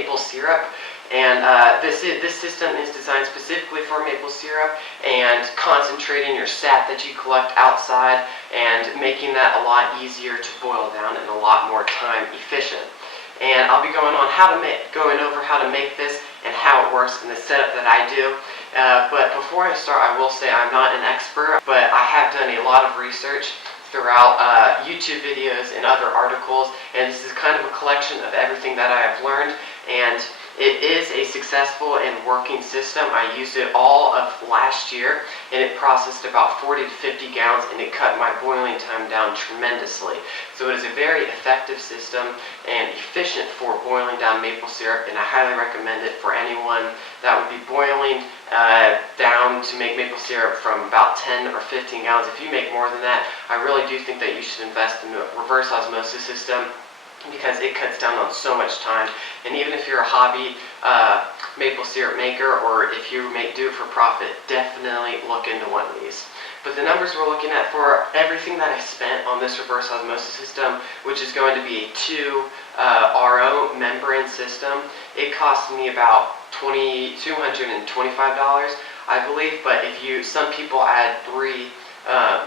maple syrup. And this system is designed specifically for maple syrup and concentrating your sap that you collect outside and making that a lot easier to boil down and a lot more time efficient. And I'll be going over how to make this and how it works in the setup that I do. But before I start, I will say I'm not an expert, but I have done a lot of research throughout YouTube videos and other articles, and this is kind of a collection of everything that I have learned, and it is a successful and working system. I used it all of last year, and it processed about 40 to 50 gallons, and it cut my boiling time down tremendously. So it is a very effective system and efficient for boiling down maple syrup, and I highly recommend it for anyone that would be boiling down to make maple syrup from about 10 or 15 gallons. If you make more than that, I really do think that you should invest in the reverse osmosis system, because it cuts down on so much time. And even if you're a hobby maple syrup maker, or if you do it for profit, definitely look into one of these. But the numbers we're looking at for everything that I spent on this reverse osmosis system, which is going to be a 2 RO membrane system, it cost me about $225, I believe. But if some people add 3.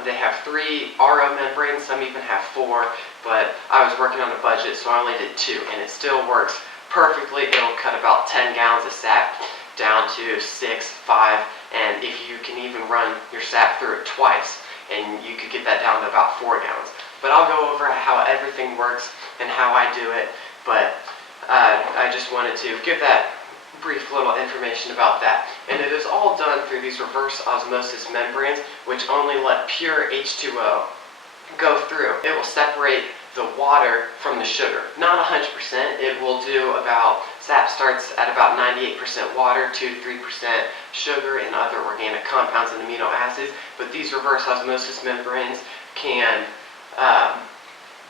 They have 3 RO membranes, some even have 4, but I was working on a budget, so I only did 2, and it still works perfectly. It'll cut about 10 gallons of sap down to 6, 5, and if you can even run your sap through it twice, and you could get that down to about 4 gallons. But I'll go over how everything works and how I do it, but I just wanted to give that brief little information about that. And it is all done through these reverse osmosis membranes, which only let pure H2O go through. It will separate the water from the sugar. Not 100%, it will do about, sap starts at about 98% water, 2 to 3% sugar and other organic compounds and amino acids, but these reverse osmosis membranes can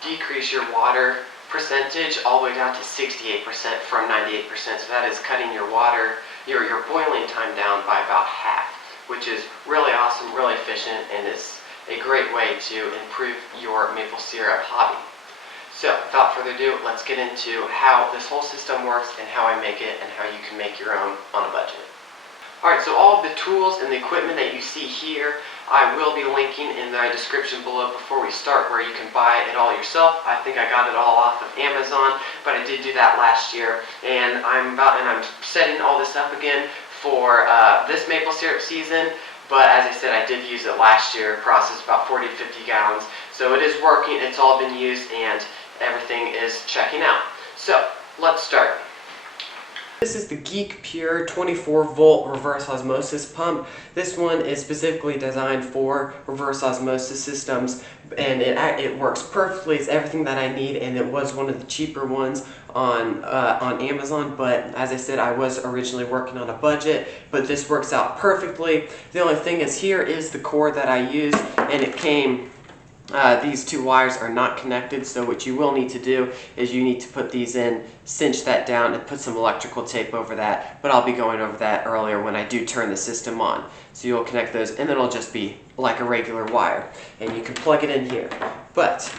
decrease your water percentage all the way down to 68% from 98%. So that is cutting your boiling time down by about half, which is really awesome, really efficient, and is a great way to improve your maple syrup hobby. So without further ado, let's get into how this whole system works and how I make it and how you can make your own on a budget. Alright, so all of the tools and the equipment that you see here, I will be linking in the description below before we start, where you can buy it all yourself. I think I got it all off of Amazon, but I did do that last year, and I'm setting all this up again for this maple syrup season. But as I said, I did use it last year, processed about 40 to 50 gallons. So it is working, it's all been used, and everything is checking out. So let's start. This is the Geek Pure 24-volt reverse osmosis pump. This one is specifically designed for reverse osmosis systems, and it works perfectly. It's everything that I need, and it was one of the cheaper ones on Amazon. But as I said, I was originally working on a budget, but this works out perfectly. The only thing is, here is the cord that I used, and it came. These 2 wires are not connected, so what you will need to do is you need to put these in, cinch that down, and put some electrical tape over that, but I'll be going over that earlier when I do turn the system on. So you'll connect those, and then it'll just be like a regular wire, and you can plug it in here. But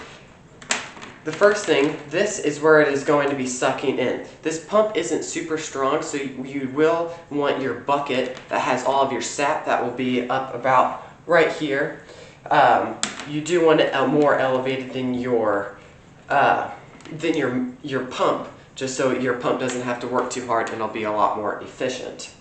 the first thing, this is where it is going to be sucking in. This pump isn't super strong, so you will want your bucket that has all of your sap. That will be up about right here. You do want it more elevated than your pump, just so your pump doesn't have to work too hard, and it'll be a lot more efficient.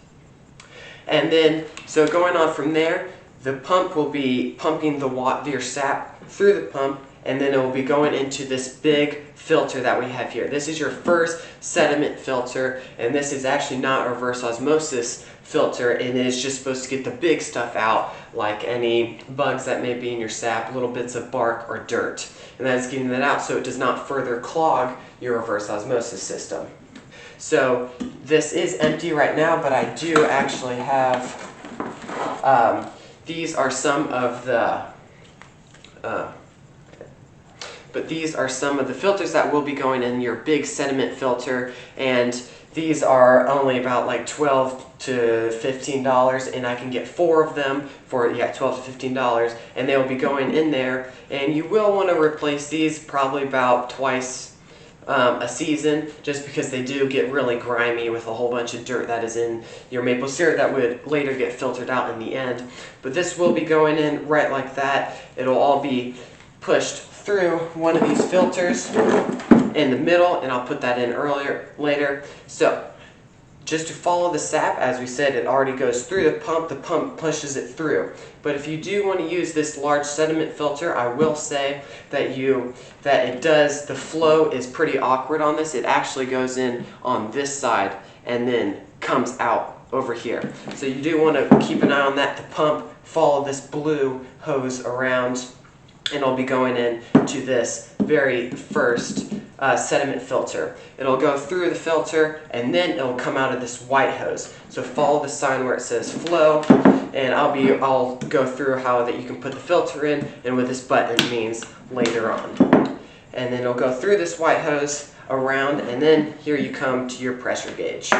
And then, so going on from there, the pump will be pumping your sap through the pump, and then it will be going into this big filter that we have here. This is your first sediment filter, and this is actually not a reverse osmosis filter, and it is just supposed to get the big stuff out, like any bugs that may be in your sap, little bits of bark or dirt. And that is getting that out so it does not further clog your reverse osmosis system. So this is empty right now, but I do actually have, these are some of the filters that will be going in your big sediment filter, and these are only about like $12 to $15, and I can get 4 of them for $12 to $15, and they will be going in there. And you will want to replace these probably about twice a season, just because they do get really grimy with a whole bunch of dirt that is in your maple syrup that would later get filtered out in the end. But this will be going in right like that. It'll all be pushed through one of these filters in the middle, and I'll put that in later. So just to follow the sap, as we said, it already goes through the pump pushes it through. But if you do want to use this large sediment filter, I will say that the flow is pretty awkward on this. It actually goes in on this side and then comes out over here. So you do want to keep an eye on that. The pump, follow this blue hose around, and it'll be going in to this very first sediment filter. It'll go through the filter, and then it'll come out of this white hose. So follow the sign where it says flow, and I'll go through how that you can put the filter in and what this button means later on. And then it'll go through this white hose around, and then here you come to your pressure gauge.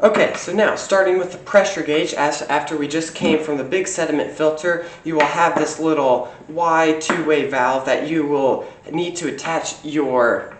Okay, so now starting with the pressure gauge, after we just came from the big sediment filter, you will have this little Y two-way valve that you will need to attach your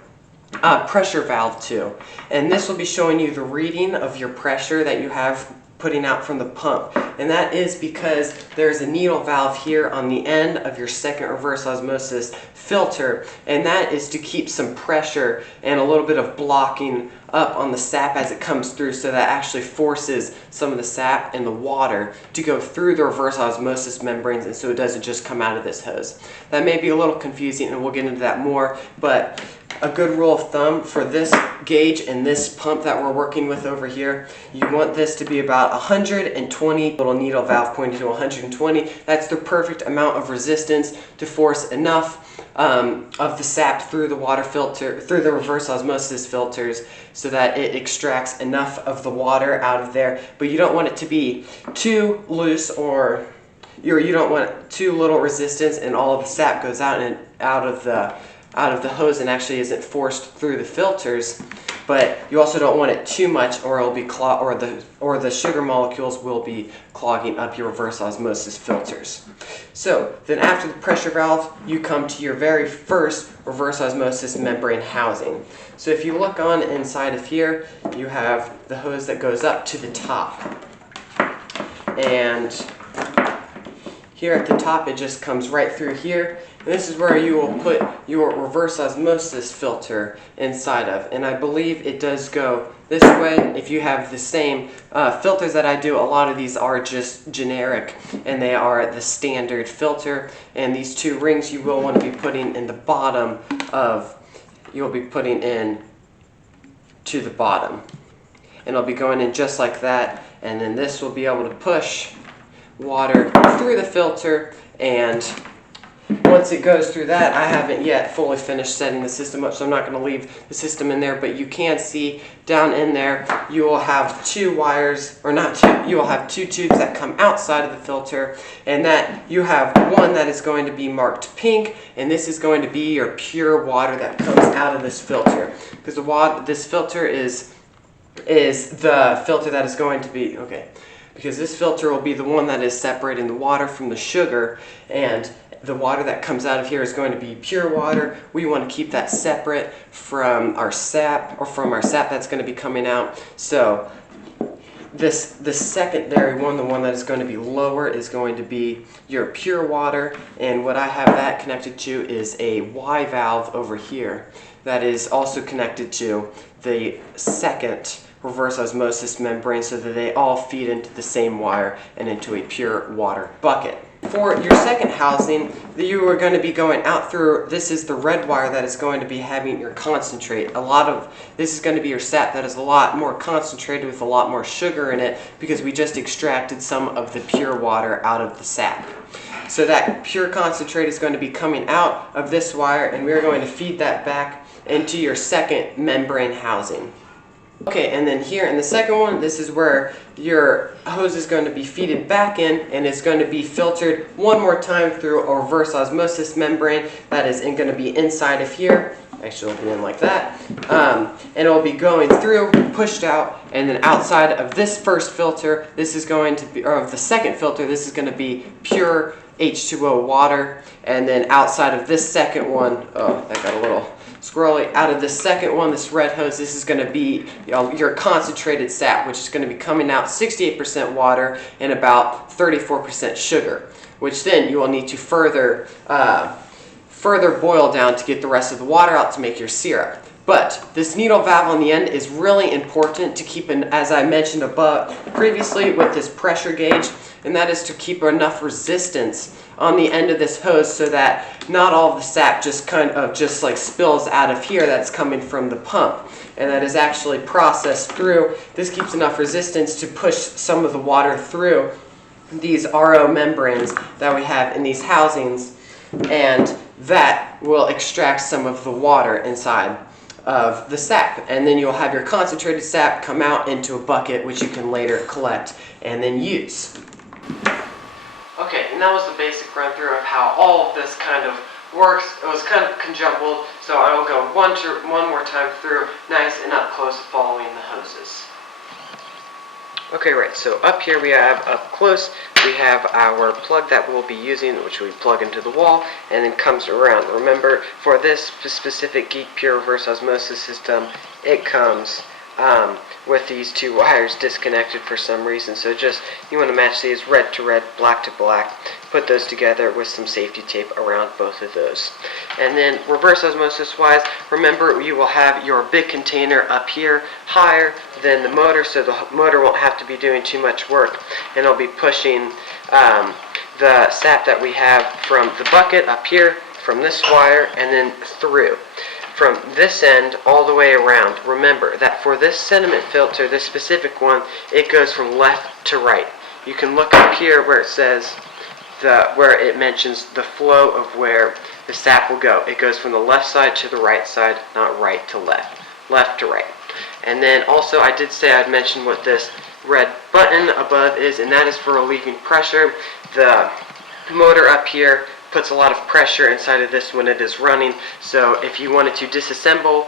pressure valve to. And this will be showing you the reading of your pressure that you have putting out from the pump. And that is because there's a needle valve here on the end of your second reverse osmosis filter, and that is to keep some pressure and a little bit of blocking up on the sap as it comes through, so that actually forces some of the sap and the water to go through the reverse osmosis membranes, and so it doesn't just come out of this hose. That may be a little confusing, and we'll get into that more, but a good rule of thumb for this gauge and this pump that we're working with over here, you want this to be about 120, little needle valve pointing to 120. That's the perfect amount of resistance to force enough of the sap through the water filter, through the reverse osmosis filters, so that it extracts enough of the water out of there. But you don't want it to be too loose, or you don't want too little resistance and all of the sap goes out of the hose and actually isn't forced through the filters. But you also don't want it too much, or it'll be or the sugar molecules will be clogging up your reverse osmosis filters. So then after the pressure valve, you come to your very first reverse osmosis membrane housing. So if you look on inside of here, you have the hose that goes up to the top. And here at the top, it just comes right through here. And this is where you will put your reverse osmosis filter inside of. And I believe it does go this way. If you have the same filters that I do, a lot of these are just generic, and they are the standard filter. And these two rings you will want to be putting in the bottom of, you'll be putting in to the bottom. And it'll be going in just like that. And then this will be able to push water through the filter, and once it goes through that, I haven't yet fully finished setting the system up, so I'm not going to leave the system in there, but you can see down in there you will have two wires, or not two, you will have two tubes that come outside of the filter, and that you have one that is going to be marked pink, and this is going to be your pure water that comes out of this filter, because this filter is the filter that is going to be, because this filter will be the one that is separating the water from the sugar, and the water that comes out of here is going to be pure water. We want to keep that separate from our sap, that's going to be coming out. So the secondary one, the one that is going to be lower, is going to be your pure water, and what I have that connected to is a Y valve over here that is also connected to the second reverse osmosis membrane, so that they all feed into the same wire and into a pure water bucket. For your second housing, you are going to be going out through, this is the red wire that is going to be having your concentrate. This is going to be your sap that is a lot more concentrated with a lot more sugar in it, because we just extracted some of the pure water out of the sap. So that pure concentrate is going to be coming out of this wire, and we're going to feed that back into your second membrane housing. Okay, and then here in the second one, this is where your hose is going to be feeded back in, and it's going to be filtered one more time through a reverse osmosis membrane that is going to be inside of here. Actually, it'll be in like that. And it'll be going through, pushed out, and then outside of this first filter, this is going to be, or of the second filter, this is going to be pure H2O water. And then outside of this second one, oh, that got a little squirrely. Out of the second one, this red hose, this is going to be your concentrated sap, which is going to be coming out 68% water and about 34% sugar, which then you will need to further boil down to get the rest of the water out to make your syrup. But this needle valve on the end is really important to keep, as I mentioned above previously with this pressure gauge, and that is to keep enough resistance on the end of this hose so that not all of the sap just like spills out of here that's coming from the pump, and that is actually processed through. This keeps enough resistance to push some of the water through these RO membranes that we have in these housings, and that will extract some of the water inside of the sap, and then you'll have your concentrated sap come out into a bucket, which you can later collect and then use. Okay, and that was the basic run through of how all of this kind of works. It was kind of conjumbled, so I will go one more time through, nice and up close, following the hoses. Okay, right, so up here we have up close, we have our plug that we'll be using, which we plug into the wall, and then comes around. Remember, for this specific Geek Pure reverse osmosis system, it comes with these two wires disconnected for some reason. So just, you want to match these red to red, black to black, put those together with some safety tape around both of those. And then reverse osmosis wise, remember you will have your big container up here higher than the motor, so the motor won't have to be doing too much work, and it'll be pushing the sap that we have from the bucket up here, from this wire, and then through. From this end all the way around. Remember that for this sediment filter, this specific one, it goes from left to right. You can look up here where it says, where it mentions the flow of where the sap will go. It goes from the left side to the right side, not right to left, left to right. And then also I did say I'd mention what this red button above is, and that is for relieving pressure. The motor up here puts a lot of pressure inside of this when it is running, so if you wanted to disassemble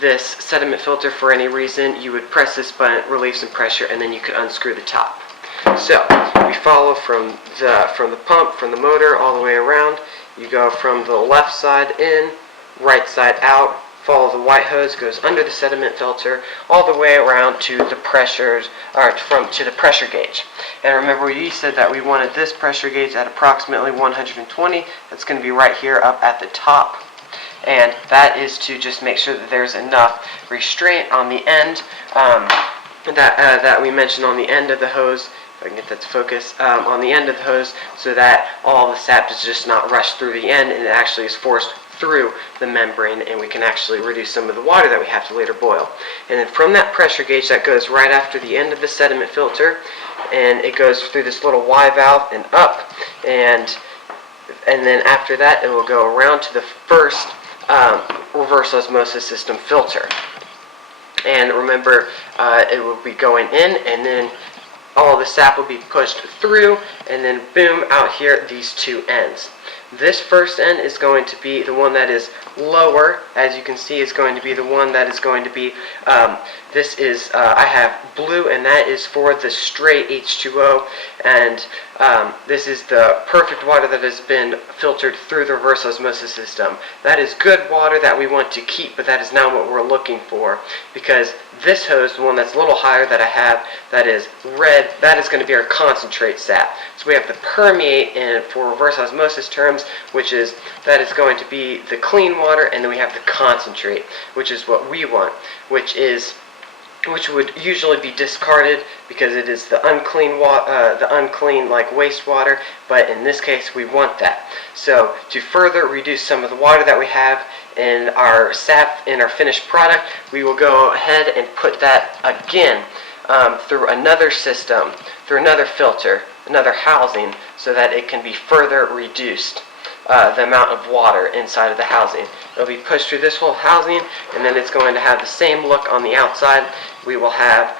this sediment filter for any reason, you would press this button, relieve some pressure, and then you could unscrew the top. So we follow from the pump, from the motor, all the way around. You go from the left side in, right side out, follow the white hose, goes under the sediment filter, all the way around to the pressures, or to the pressure gauge. And remember, we said that we wanted this pressure gauge at approximately 120. That's going to be right here up at the top. And that is to just make sure that there's enough restraint on the end that we mentioned on the end of the hose. If I can get that to focus, on the end of the hose, so that all the sap does just not rush through the end, and it actually is forced through the membrane, and we can actually reduce some of the water that we have to later boil. And then from that pressure gauge that goes right after the end of the sediment filter, and it goes through this little Y valve and up, and then after that it will go around to the first reverse osmosis system filter. And remember, it will be going in, and then all the sap will be pushed through, and then boom, out here these two ends. This first end is going to be the one that is lower, as you can see, is going to be the one that is going to be, I have blue, and that is for the straight H2O, and this is the perfect water that has been filtered through the reverse osmosis system. That is good water that we want to keep, but that is not what we're looking for, because this hose, the one that's a little higher that I have, that is red, that is going to be our concentrate sap. So we have the permeate in for reverse osmosis terms, that is going to be the clean water, and then we have the concentrate, which is what we want, which would usually be discarded because it is the unclean like wastewater, but in this case we want that. So to further reduce some of the water that we have in our sap, in our finished product, we will go ahead and put that again through another system, through another filter, another housing, so that it can be further reduced. The amount of water inside of the housing. It'll be pushed through this whole housing, and then it's going to have the same look on the outside. We will have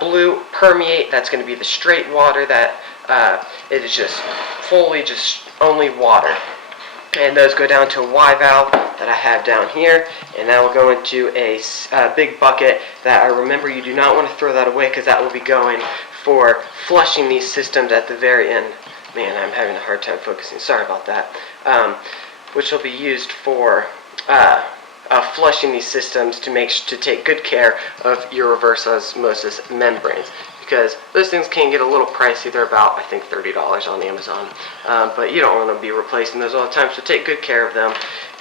blue permeate, that's going to be the straight water that it is just fully just only water. And those go down to a Y valve that I have down here, and that will go into a big bucket that I remember you do not want to throw that away, because that will be going for flushing these systems at the very end. Man, I'm having a hard time focusing. Sorry about that. Which will be used for flushing these systems to take good care of your reverse osmosis membranes, because those things can get a little pricey. They're about, I think, $30 on Amazon, but you don't want to be replacing those all the time, so take good care of them.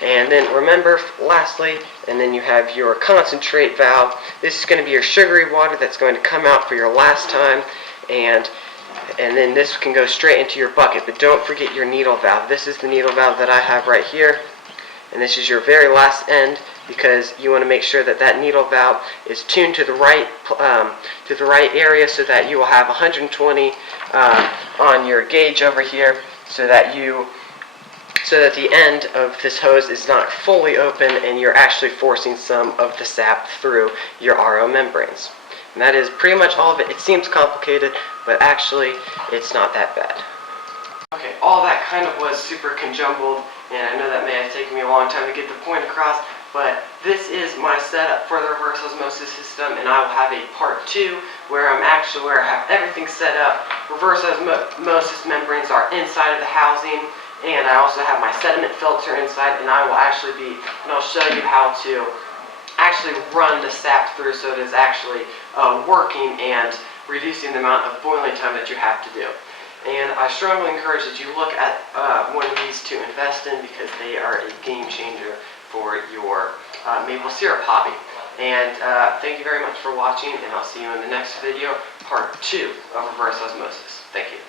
And then remember, lastly, and then you have your concentrate valve. This is going to be your sugary water that's going to come out for your last time, and then this can go straight into your bucket. But don't forget your needle valve. This is the needle valve that I have right here. And this is your very last end, because you want to make sure that that needle valve is tuned to the right area, so that you will have 120 on your gauge over here, so that the end of this hose is not fully open and you're actually forcing some of the sap through your RO membranes. And that is pretty much all of it. It seems complicated, but actually it's not that bad. Okay, all that kind of was super conjumbled, and I know that may have taken me a long time to get the point across, but this is my setup for the reverse osmosis system, and I will have a part 2 where I have everything set up. Reverse osmosis membranes are inside of the housing, and I also have my sediment filter inside, and I'll show you how to actually run the sap through, so it is actually working and reducing the amount of boiling time that you have to do. And I strongly encourage that you look at one of these to invest in, because they are a game changer for your maple syrup hobby. And thank you very much for watching, and I'll see you in the next video, part 2 of reverse osmosis. Thank you.